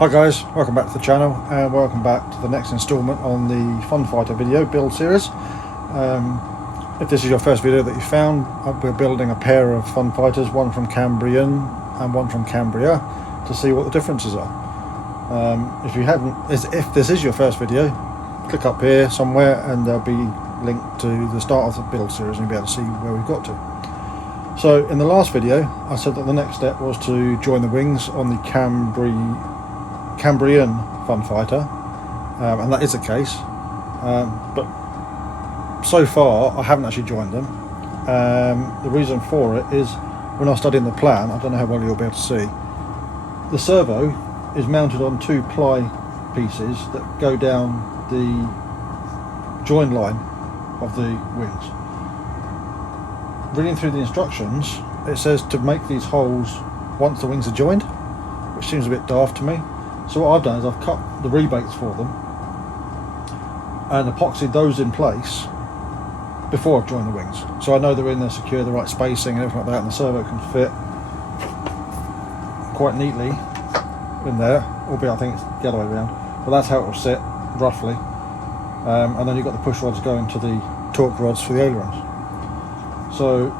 Hi guys, welcome back to the channel and welcome back to the next instalment on the Funfighter video build series. If this is your first video that you found, we're building a pair of Funfighters, one from Cambrian and one from Cambria, to see what the differences are. If this is your first video, click up here somewhere and there'll be a link to the start of the build series and you'll be able to see where we've got to. So in the last video I said that the next step was to join the wings on the Cambrian Funfighter, and that is the case, but so far I haven't actually joined them. The reason for it is when I was studying the plan, I don't know how well you'll be able to see, the servo is mounted on two ply pieces that go down the join line of the wings. Reading through the instructions, it says to make these holes once the wings are joined, which seems a bit daft to me. So what I've done is I've cut the rebates for them and epoxied those in place before I've joined the wings. So I know they're in there secure, the right spacing and everything like that, and the servo can fit quite neatly in there, albeit I think it's the other way around. But that's how it will sit, roughly. And then you've got the push rods going to the torque rods for the ailerons. So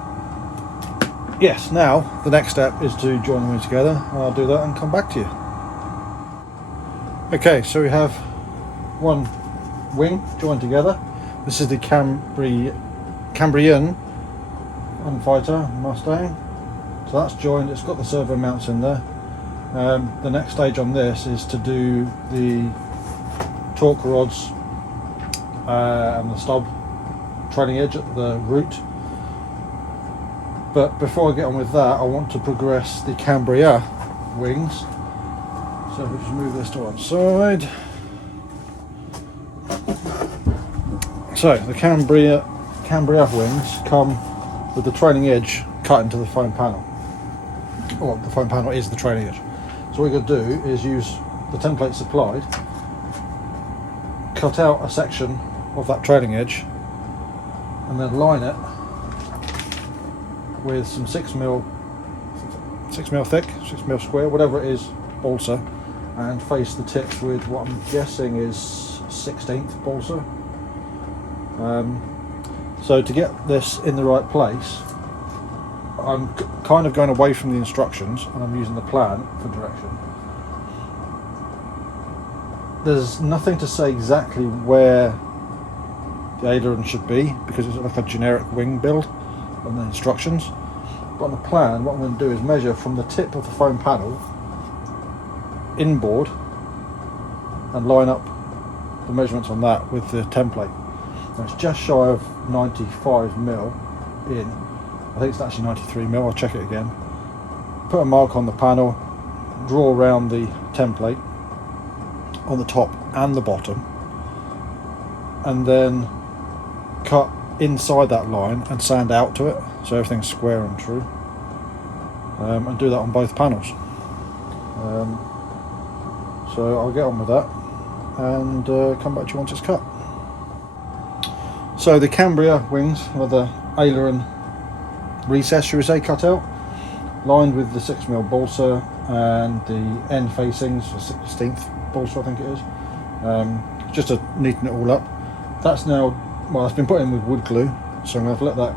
yes, now the next step is to join the wings together, and I'll do that and come back to you. Okay, so we have one wing joined together. This is the Cambrian Funfighter Mustang. So that's joined, it's got the servo mounts in there. The next stage on this is to do the torque rods and the stub trailing edge at the root. But before I get on with that, I want to progress the Cambria wings. So if we just move this to one side. So the Cambria wings come with the trailing edge cut into the foam panel. Or the foam panel is the trailing edge. So what we're going to do is use the template supplied, cut out a section of that trailing edge, and then line it with some 6mm thick, 6mm square, whatever it is, balsa, and face the tips with what I'm guessing is 16th balsa. So to get this in the right place, I'm kind of going away from the instructions and I'm using the plan for direction. There's nothing to say exactly where the aileron should be because it's like a generic wing build on the instructions, but on the plan what I'm going to do is measure from the tip of the foam panel inboard and line up the measurements on that with the template. Now it's just shy of 95mm in. I think it's actually 93mm, I'll check it again. Put a mark on the panel, draw around the template on the top and the bottom, and then cut inside that line and sand out to it so everything's square and true, and do that on both panels. So I'll get on with that and come back to you once it's cut. So the Cambria wings with the aileron recess, should we say, cut out, lined with the 6mm balsa and the end facings, the 16th balsa I think it is, just to neaten it all up. That's now, well, it's been put in with wood glue, so I'm going to let that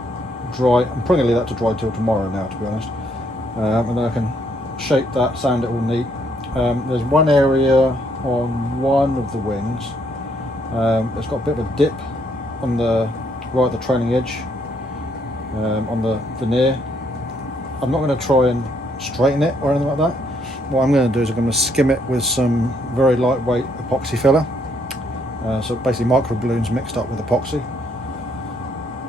dry. I'm probably going to leave that to dry till tomorrow now, to be honest, and then I can shape that, sand it all neat. There's one area on one of the wings, it's got a bit of a dip on the right, the trailing edge, on the veneer. I'm not going to try and straighten it or anything like that. What I'm going to do is I'm going to skim it with some very lightweight epoxy filler, so basically micro balloons mixed up with epoxy,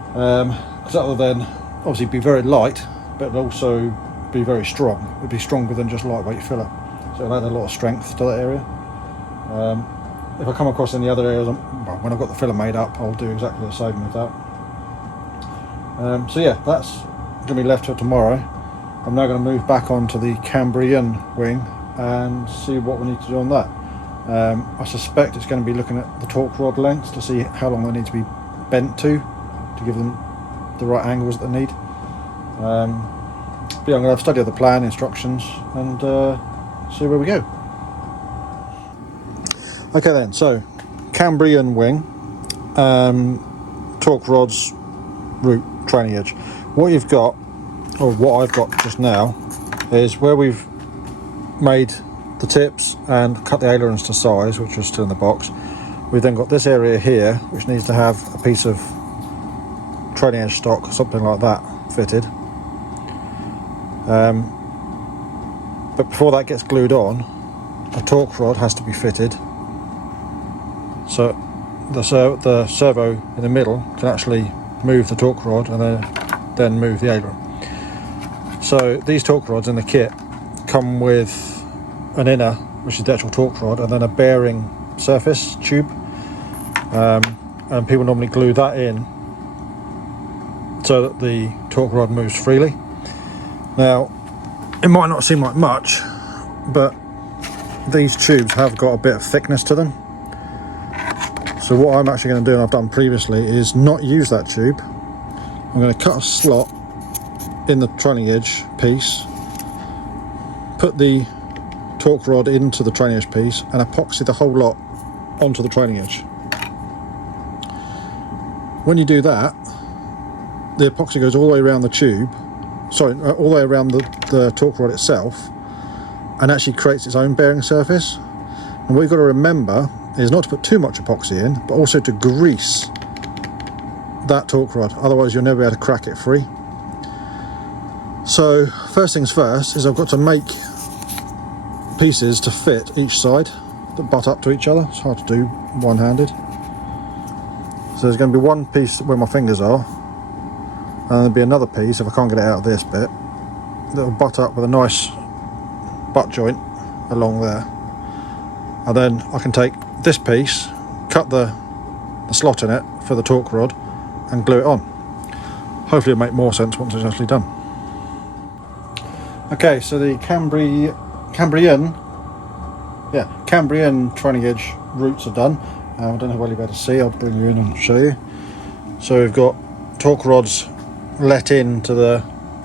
because that will then obviously be very light but it'll also be very strong. It'll be stronger than just lightweight filler, so it'll add a lot of strength to that area. If I come across any other areas, well, when I've got the filler made up, I'll do exactly the same with that. So yeah, that's going to be left till tomorrow. I'm now going to move back onto the Cambrian wing and see what we need to do on that. I suspect it's going to be looking at the torque rod lengths to see how long they need to be bent to give them the right angles that they need. But yeah, I'm going to have study of the plan, instructions, and see where we go. Okay then, so Cambrian wing, torque rods, root, trailing edge. What you've got, or what I've got just now, is where we've made the tips and cut the ailerons to size, which are still in the box. We've then got this area here, which needs to have a piece of trailing edge stock, something like that, fitted. But before that gets glued on, a torque rod has to be fitted, so the servo in the middle can actually move the torque rod and then move the aileron. So these torque rods in the kit come with an inner, which is the actual torque rod, and then a bearing surface tube, and people normally glue that in so that the torque rod moves freely. Now, it might not seem like much, but these tubes have got a bit of thickness to them. So what I'm actually going to do, and I've done previously, is not use that tube. I'm going to cut a slot in the trailing edge piece, put the torque rod into the trailing edge piece, and epoxy the whole lot onto the trailing edge. When you do that, the epoxy goes all the way around the tube, all the way around the torque rod itself, and actually creates its own bearing surface. And what you've got to remember is not to put too much epoxy in, but also to grease that torque rod, otherwise you'll never be able to crack it free. So first things first is I've got to make pieces to fit each side that butt up to each other. It's hard to do one-handed. So there's going to be one piece where my fingers are, and there'll be another piece, if I can't get it out of this bit, that will butt up with a nice butt joint along there. And then I can take this piece, cut the slot in it for the torque rod, and glue it on. Hopefully it'll make more sense once it's actually done. Okay, so the Cambrian trailing edge roots are done. I don't know how well you'll be able to see, I'll bring you in and show you. So we've got torque rods let into the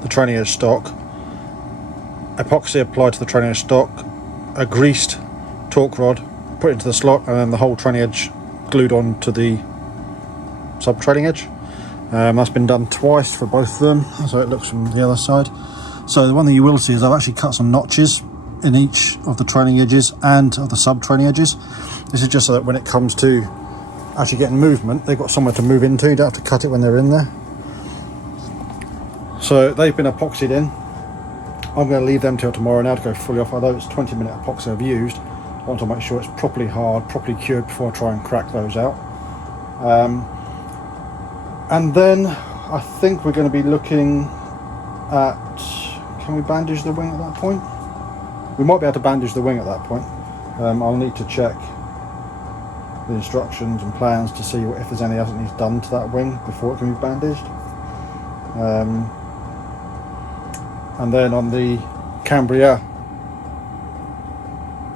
trailing edge stock, epoxy applied to the trailing edge stock, a greased torque rod put into the slot, and then the whole trailing edge glued on to the sub trailing edge. That's been done twice for both of them, so it looks from the other side. So the one thing you will see is I've actually cut some notches in each of the trailing edges and of the sub trailing edges. This is just so that when it comes to actually getting movement, they've got somewhere to move into. You don't have to cut it when they're in there. So they've been epoxied in. I'm going to leave them till tomorrow now to go fully off. Although it's 20-minute epoxy I've used, I want to make sure it's properly hard, properly cured before I try and crack those out. And then I think we're going to be looking at, can we bandage the wing at that point? We might be able to bandage the wing at that point. I'll need to check the instructions and plans to see if there's anything else that needs done to that wing before it can be bandaged. And then on the Cambria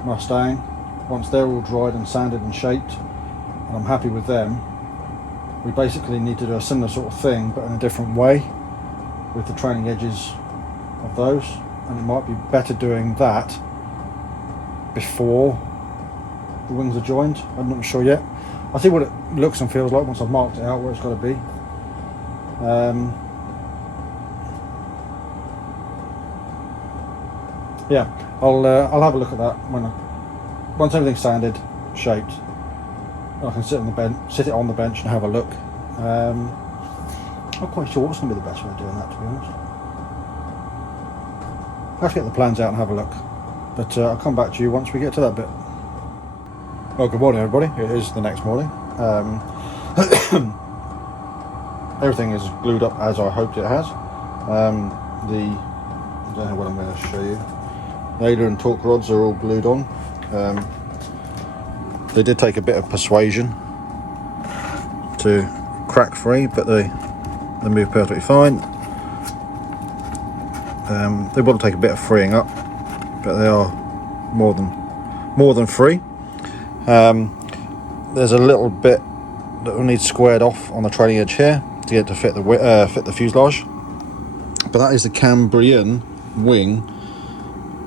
Mustang, once they're all dried and sanded and shaped, and I'm happy with them, we basically need to do a similar sort of thing but in a different way with the trailing edges of those, and it might be better doing that before the wings are joined. I'm not sure yet. I'll see what it looks and feels like once I've marked it out where it's got to be. Yeah, I'll have a look at that once everything's sanded, shaped. I can sit it on the bench and have a look. Not quite sure what's going to be the best way of doing that, to be honest. I'll have to get the plans out and have a look, but I'll come back to you once we get to that bit. Well, good morning everybody, it is the next morning. Everything is glued up as I hoped it has. I don't know what I'm going to show you. The ailer and torque rods are all glued on. They did take a bit of persuasion to crack free, but they move perfectly fine. They will take a bit of freeing up, but they are more than free. There's a little bit that will need squared off on the trailing edge here to get it to fit the fuselage, but that is the Cambrian wing,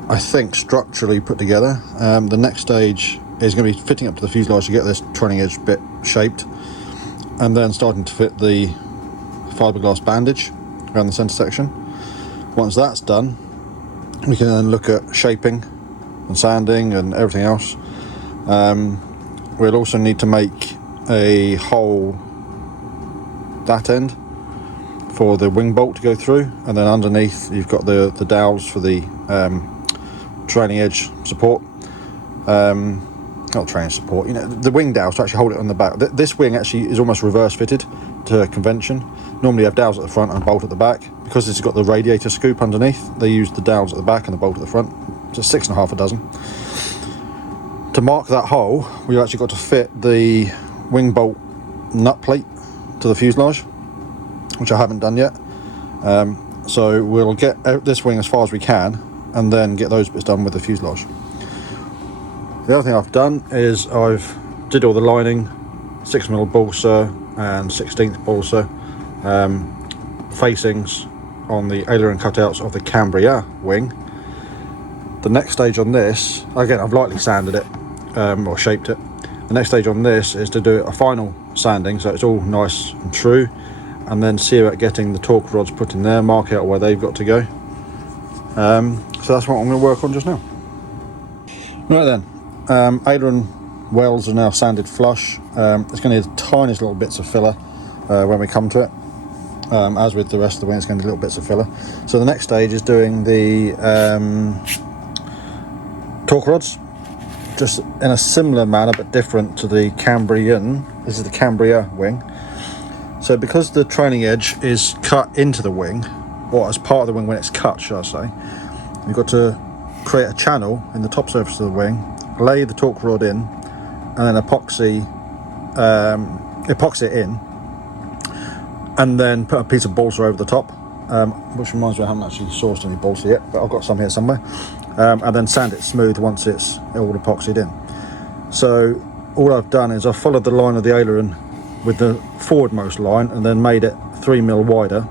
I think, structurally put together. The next stage is going to be fitting up to the fuselage to get this trailing edge bit shaped, and then starting to fit the fiberglass bandage around the centre section. Once that's done, we can then look at shaping and sanding and everything else. We'll also need to make a hole that end for the wing bolt to go through, and then underneath you've got the dowels for the trailing edge support. Not trailing support, the wing dowels to actually hold it on the back. This wing actually is almost reverse fitted to convention. Normally you have dowels at the front and a bolt at the back. Because it's got the radiator scoop underneath, they use the dowels at the back and the bolt at the front. So 6.5 a dozen. To mark that hole, we've actually got to fit the wing bolt nut plate to the fuselage, which I haven't done yet. So we'll get this wing as far as we can and then get those bits done with the fuselage. The other thing I've done is I've did all the lining, 6mm balsa and 16th balsa facings on the aileron cutouts of the Cambria wing. The next stage on this, again I've lightly sanded it or shaped it. The next stage on this is to do a final sanding so it's all nice and true, and then see about getting the torque rods put in there, mark out where they've got to go. So that's what I'm going to work on just now. Right then, aileron wells are now sanded flush. It's going to need tiniest little bits of filler when we come to it. As with the rest of the wing, it's going to need little bits of filler. So the next stage is doing the torque rods, just in a similar manner but different to the Cambrian. This is the Cambria wing. So because the trailing edge is cut into the wing, or as part of the wing when it's cut, shall I say, you've got to create a channel in the top surface of the wing, lay the torque rod in, and then epoxy it in, and then put a piece of balsa over the top, which reminds me I haven't actually sourced any balsa yet, but I've got some here somewhere, and then sand it smooth once it's all epoxied in. So all I've done is I've followed the line of the aileron with the forwardmost line and then made it 3mm wider.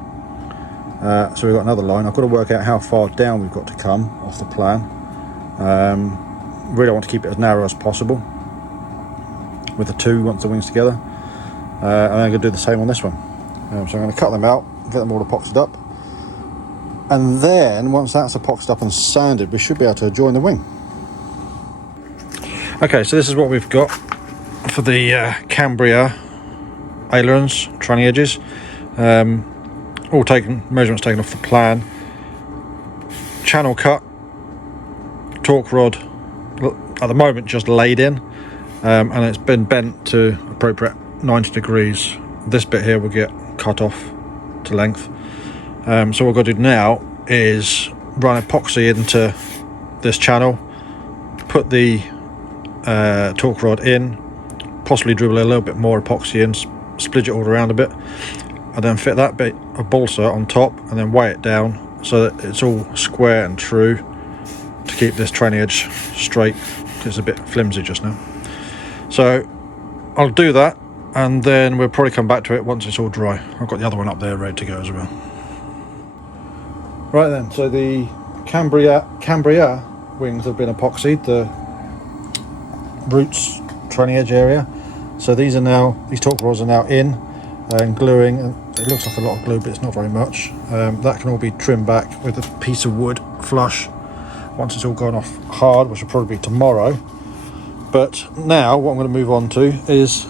So we've got another line. I've got to work out how far down we've got to come off the plan. Really I want to keep it as narrow as possible with the two once the wing's together, and then I'm going to do the same on this one. So I'm going to cut them out, get them all epoxied up, and then once that's epoxied up and sanded, we should be able to join the wing. Okay, so this is what we've got for the Cambria ailerons, trailing edges. All measurements taken off the plan. Channel cut, torque rod at the moment just laid in, and it's been bent to appropriate 90 degrees. This bit here will get cut off to length. So what we've got to do now is run epoxy into this channel, put the torque rod in, possibly dribble a little bit more epoxy in, splidge it all around a bit, and then fit that bit of balsa on top and then weigh it down so that it's all square and true to keep this trailing edge straight. It's a bit flimsy just now. So I'll do that and then we'll probably come back to it once it's all dry. I've got the other one up there ready to go as well. Right then, so the Cambria wings have been epoxied, the roots trailing edge area. So these torque rods are now in and gluing, and it looks like a lot of glue but it's not very much. That can all be trimmed back with a piece of wood flush once it's all gone off hard, which will probably be tomorrow. But now what I'm going to move on to is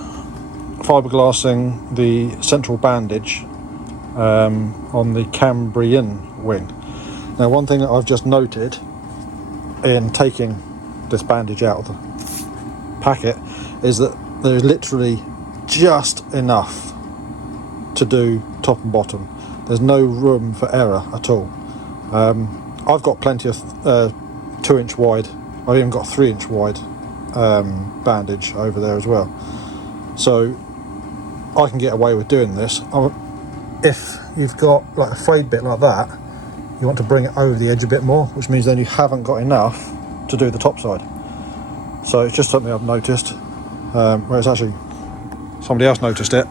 fiberglassing the central bandage on the Cambrian wing. Now one thing that I've just noted in taking this bandage out of the packet is that there's literally just enough to do top and bottom. There's no room for error at all. I've got plenty of 2-inch wide, I've even got 3-inch wide bandage over there as well, so I can get away with doing this. If you've got like a frayed bit like that, you want to bring it over the edge a bit more, which means then you haven't got enough to do the top side. So it's just something I've noticed, where it's actually somebody else noticed it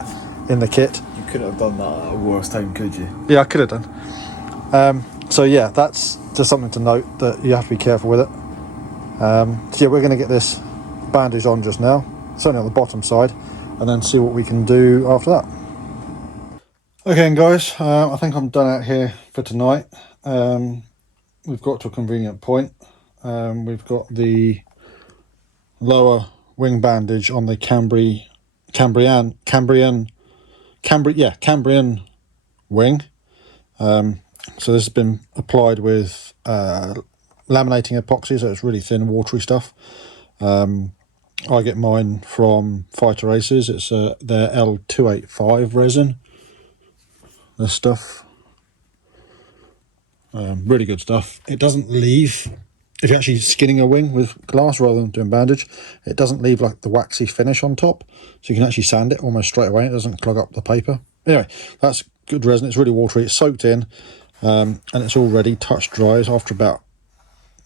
in the kit. You couldn't have done that at a worse time, could you? Yeah, I could have done. So yeah, that's just something to note, that you have to be careful with it. So yeah, we're going to get this bandage on just now, certainly on the bottom side, and then see what we can do after that. Okay guys, I think I'm done out here for tonight. We've got to a convenient point. We've got the lower wing bandage on the Cambrian wing. So this has been applied with laminating epoxy, so it's really thin, watery stuff. I get mine from Fighter Aces. It's their L285 resin. This stuff, really good stuff. It doesn't leave, if you're actually skinning a wing with glass rather than doing bandage, it doesn't leave like the waxy finish on top, so you can actually sand it almost straight away. It doesn't clog up the paper. Anyway, that's good resin. It's really watery. It's soaked in, and it's already touch dries after about,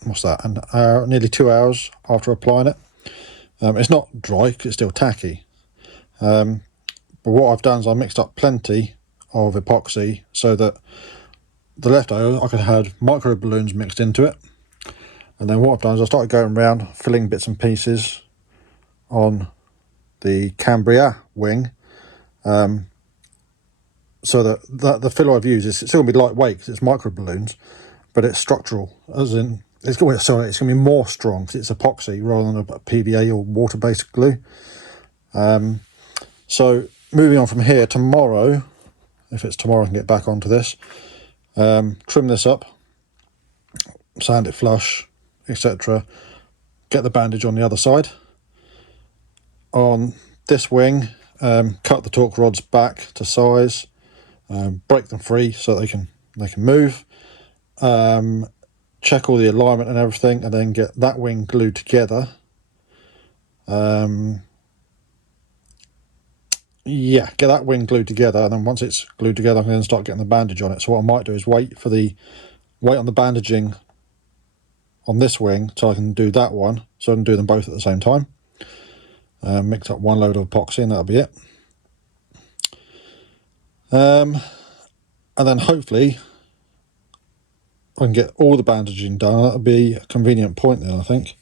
what's that, an hour, nearly 2 hours after applying it. It's not dry because it's still tacky, but what I've done is I mixed up plenty of epoxy so that the leftover I could have micro balloons mixed into it. And then what I've done is I started going around filling bits and pieces on the Cambria wing, so that the filler I've used is still going to be lightweight because it's micro balloons, but it's structural, as in it's going to be more strong because it's epoxy rather than a PVA or water-based glue. So moving on from here, tomorrow, if it's tomorrow I can get back onto this, trim this up, sand it flush, etc. Get the bandage on the other side. On this wing, cut the torque rods back to size, break them free so they can move, check all the alignment and everything, and then get that wing glued together. Yeah, get that wing glued together, and then once it's glued together I can then start getting the bandage on it. So what I might do is wait on the bandaging on this wing so I can do that one, so I can do them both at the same time. Mix up one load of epoxy and that'll be it. And then hopefully I can get all the bandaging done. That'll be a convenient point then, I think.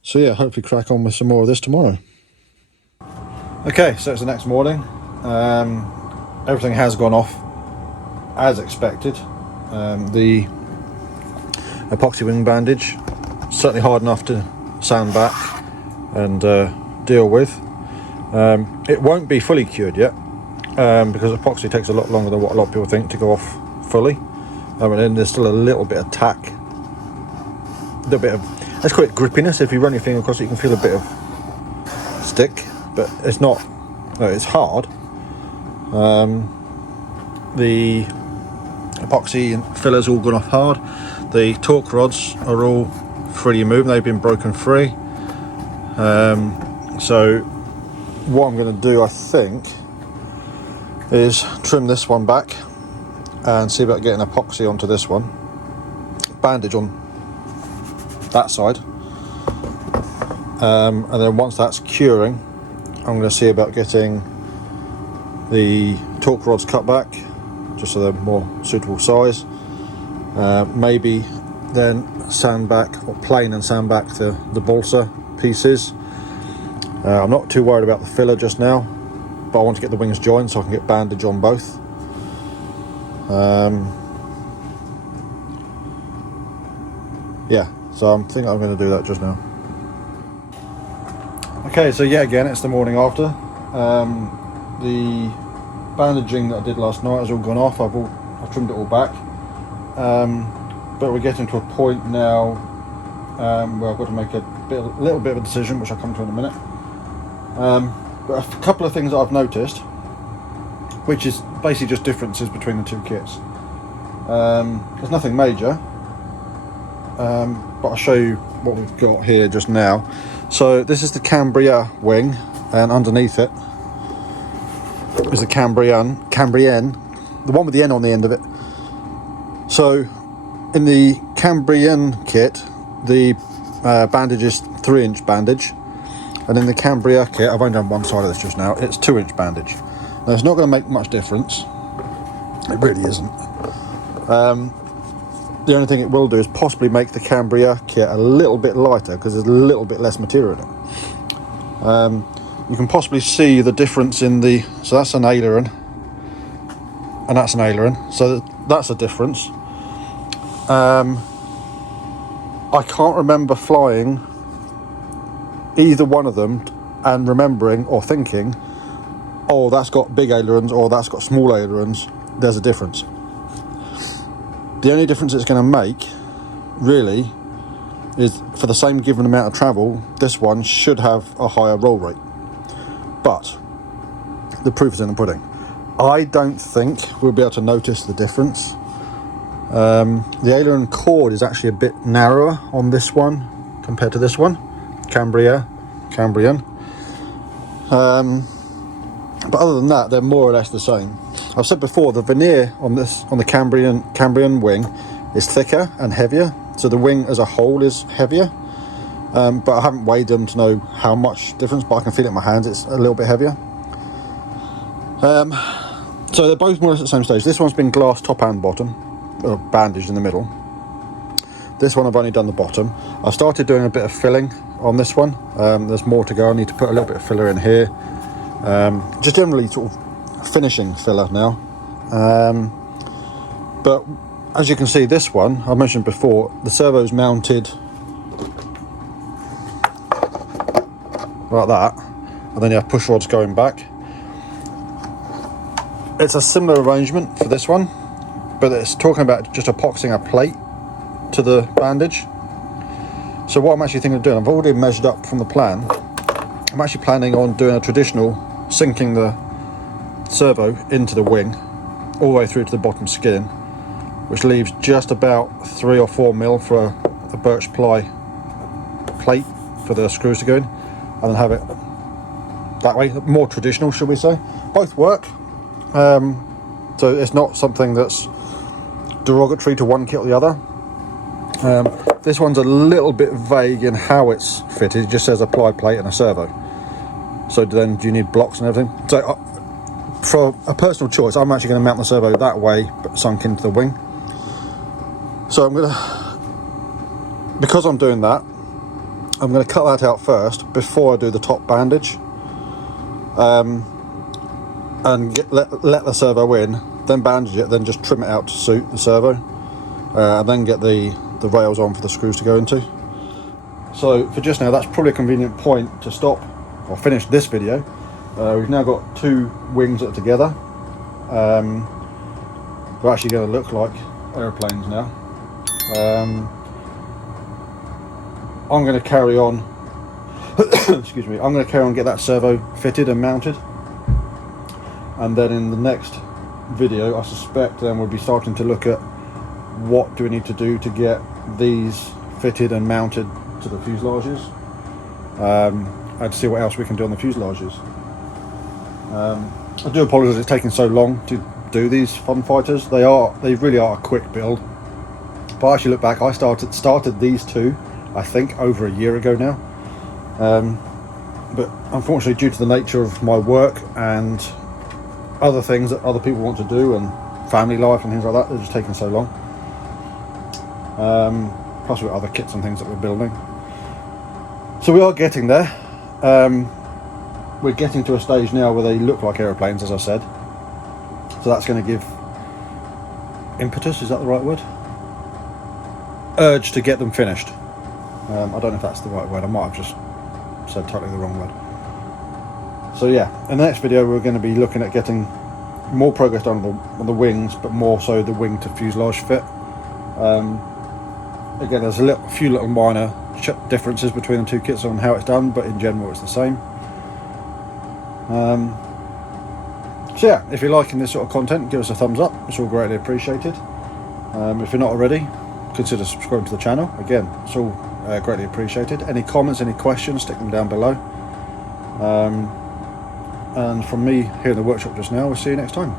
So yeah, hopefully crack on with some more of this tomorrow. Okay, so it's the next morning. Everything has gone off as expected. The epoxy wing bandage, certainly hard enough to sand back and deal with. It won't be fully cured yet, because epoxy takes a lot longer than what a lot of people think to go off fully. And then there's still a little bit of tack, a little bit of, let's call it grippiness. If you run your finger across it, you can feel a bit of stick, but it's not, no, it's hard. The epoxy and fillers all gone off hard. The torque rods are all freely moved, they've been broken free. So what I'm going to do, I think, is trim this one back and see about getting epoxy onto this one, bandage on that side, and then once that's curing I'm going to see about getting the torque rods cut back just so they're more suitable size. Maybe then sand back, or plane and sand back the balsa pieces. I'm not too worried about the filler just now, but I want to get the wings joined so I can get bandage on both. Yeah, so I think I'm going to do that just now. Okay, so yeah, again, it's the morning after. The bandaging that I did last night has all gone off. I've trimmed it all back. But we're getting to a point now where I've got to make a little bit of a decision, which I'll come to in a minute. But a couple of things that I've noticed, which is basically just differences between the two kits. There's nothing major, but I'll show you what we've got here just now. So this is the Cambria wing, and underneath it is the Cambrian, the one with the N on the end of it. So in the Cambrian kit, the bandage is 3-inch bandage, and in the Cambria kit, I've only done one side of this just now, it's 2-inch bandage. Now it's not going to make much difference, it really isn't. The only thing it will do is possibly make the Cambria kit a little bit lighter because there's a little bit less material in it. You can possibly see the difference in the, so that's an aileron and that's an aileron, so that's a difference. I can't remember flying either one of them and remembering or thinking, oh, that's got big ailerons or that's got small ailerons. There's a difference. The only difference it's going to make really is for the same given amount of travel, this one should have a higher roll rate, but the proof is in the pudding. I don't think we'll be able to notice the difference. The aileron cord is actually a bit narrower on this one compared to this one, Cambria, Cambrian. But other than that, they're more or less the same. I've said before, the veneer on the Cambrian wing is thicker and heavier, so the wing as a whole is heavier. But I haven't weighed them to know how much difference, but I can feel it in my hands, it's a little bit heavier. So they're both more or less at the same stage. This one's been glass top and bottom, or bandaged in the middle. This one I've only done the bottom. I started doing a bit of filling on this one. There's more to go. I need to put a little bit of filler in here. Just generally sort of finishing filler now. But as you can see, this one, I mentioned before, the servo's mounted like that, and then you have push rods going back. It's a similar arrangement for this one, but it's talking about just epoxying a plate to the bandage. So what I'm actually thinking of doing, I've already measured up from the plan. I'm actually planning on doing a traditional sinking the servo into the wing all the way through to the bottom skin, which leaves just about 3 or 4 mil for a birch ply plate for the screws to go in, and then have it that way, more traditional, should we say. Both work, so it's not something that's derogatory to one kit or the other. This one's a little bit vague in how it's fitted. It just says applied plate and a servo. So then do you need blocks and everything? So for a personal choice, I'm actually going to mount the servo that way, but sunk into the wing. So I'm going to, because I'm doing that, I'm going to cut that out first before I do the top bandage, and let the servo in, then bandage it, then just trim it out to suit the servo, and then get the rails on for the screws to go into. So for just now, that's probably a convenient point to stop or finish this video. We've now got 2 wings that are together. They're actually going to look like aeroplanes now. I'm going to carry on excuse me, I'm going to carry on, get that servo fitted and mounted, and then in the next video I suspect then we'll be starting to look at what do we need to do to get these fitted and mounted to the fuselages, and see what else we can do on the fuselages. I do apologise it's taking so long to do these Funfighters. They really are a quick build. If I actually look back, I started these 2 I think over a year ago now, but unfortunately due to the nature of my work and other things that other people want to do and family life and things like that, they're just taking so long. Plus we've got other kits and things that we're building. So we are getting there. We're getting to a stage now where they look like aeroplanes, as I said. So that's going to give impetus, is that the right word? Urge to get them finished. I don't know if that's the right word. I might have just said totally the wrong word. So yeah, in the next video we're going to be looking at getting more progress done on the wings, but more so the wing to fuselage fit. Again, there's a few little minor differences between the 2 kits on how it's done, but in general it's the same. So yeah, if you're liking this sort of content, give us a thumbs up. It's all greatly appreciated. If you're not already, consider subscribing to the channel. Again, it's all greatly appreciated. Any comments, any questions, stick them down below. And from me here in the workshop just now, we'll see you next time.